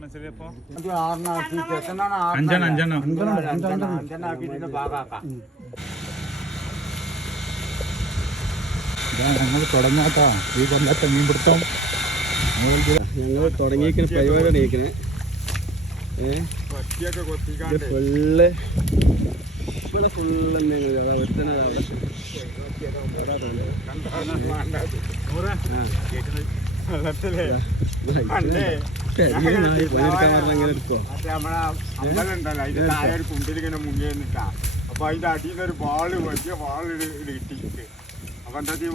മനസ്സിലായപ്പോ അഞ്ചെണ്ണം അഞ്ചെണ്ണം. ഞങ്ങൾ തുടങ്ങാട്ടാ. ഈ കൊല്ലത്തെ മീൻപിടുത്തം. ഞങ്ങൾ തുടങ്ങിയിരിക്കുന്ന പരിപാടി കൊത്തിക്കാണ്ട്. ഫുള്ള് ഇവിടെ ഫുള്ള് എന്തെങ്കിലും അതാ ഒരുത്തനെ അവിടെ. വെള്ളത്തിൽ. ഒരു കുണ്ടിലിങ്ങനെ മുങ്ങി നിന്നിട്ടാ. അപ്പൊ അതിന്റെ അടിയിൽ നിന്ന് ഒരു വാൾ വലിയ വാൾ ഇട്ടിട്ട് അപ്പൊ എന്താ ഈ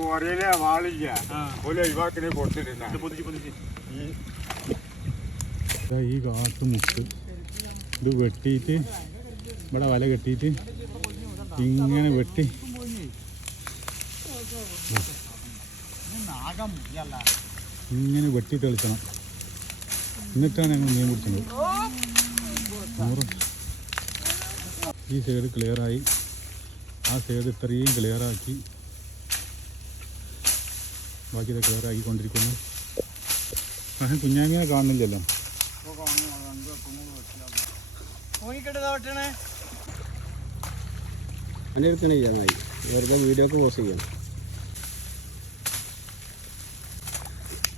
വാളില്ല ഒഴിവാക്കിനെ കാട്ട് മുട്ട് ഇത് വെട്ടിയിട്ട് ഇവിടെ വല കെട്ടിയിട്ട് ഇങ്ങനെ വെട്ടി. ഇങ്ങനെ വെട്ടി തെളിച്ചണം. എന്നിട്ടാണ് ഞങ്ങൾ മീൻ പിടിച്ചത്. ഈ സൈഡ് ക്ലിയറായി ആ സൈഡ് ഇത്രയും ക്ലിയറാക്കി ബാക്കി ഇത് ക്ലിയർ ആക്കിക്കൊണ്ടിരിക്കുന്നു പക്ഷേ കുഞ്ഞാങ്ങിനെ കാണുന്നില്ലല്ലോ. പണിയെടുക്കണേ ചങ്ങായി വെറുതെ വീഡിയോ ഒക്കെ പോസ്റ്റ് ചെയ്യണം.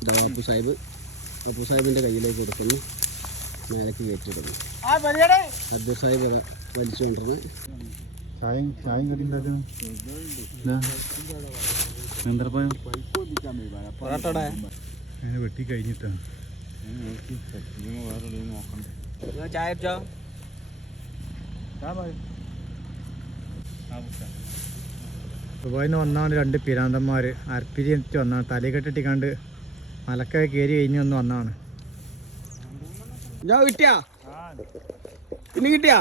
ഇതാ അപ്പു സാഹിബ്. അപ്പു സാഹിബിന്റെ കയ്യിലേക്ക് കൊടുക്കുന്നു മേലേക്ക് കൊടുക്കുന്നു അബ്ദു സാഹിബ് വലിച്ചു കൊണ്ടിരുന്ന് ചായം ചായം കടി ഉണ്ടാക്കണം നേന്ത്രപ്പായം അങ്ങനെ വെട്ടി കഴിഞ്ഞിട്ടാണ്. ചായ ദുബായിന്ന് വന്നാണ് രണ്ട് പിരാന്തന്മാർ അർപ്പിരിച്ച് വന്നാണ്. തലക്കെട്ടിട്ടിക്കാണ്ട് മലക്ക കയറി കഴിഞ്ഞ് ഒന്ന് വന്നാണ് ഞാൻ കിട്ടിയാ? പിന്നെ കിട്ടിയാ?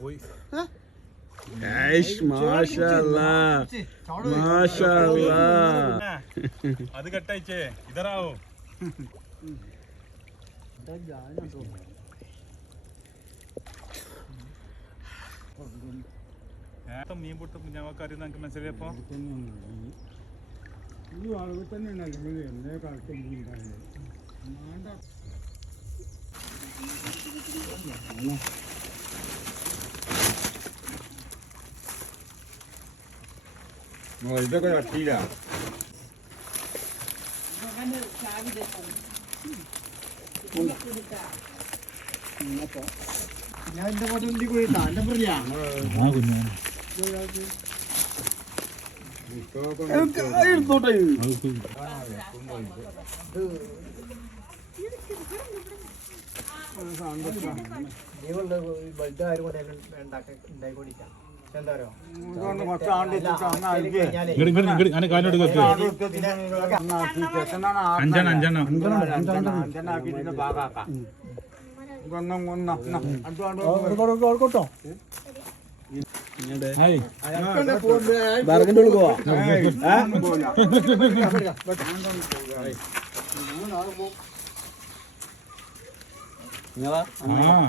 പോയി. അത് കട്ടയച്ചേ. ഇതറാവോ? മീൻ പൊട്ടും ഞങ്ങൾക്ക് അറിയുന്ന എനിക്ക് മനസ്സിലായപ്പോ ഈ വളവ് തന്നെ ഉണ്ടെങ്കിൽ എന്തേ കാലത്ത് ഉണ്ടായിരുന്നു ഇതൊക്കെ തട്ടിയില്ല ഞാൻ ആക്കിയിട്ട് അഞ്ചെണ്ണം അഞ്ചെണ്ണം അഞ്ചെണ്ണം അഞ്ചെണ്ണാക്കിയിട്ട് ഭാഗമാക്കാം ബർഗിന്റെ ഉള്ളിൽ പോവാ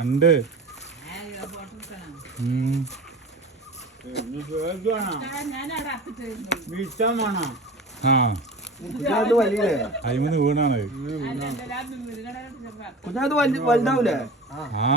ഉണ്ട്. ആ. കുഞ്ഞാത് വലിയ അയിമന്ന് വീണാണ്. കുഞ്ഞാത് വലുതാവൂലേ? ആ.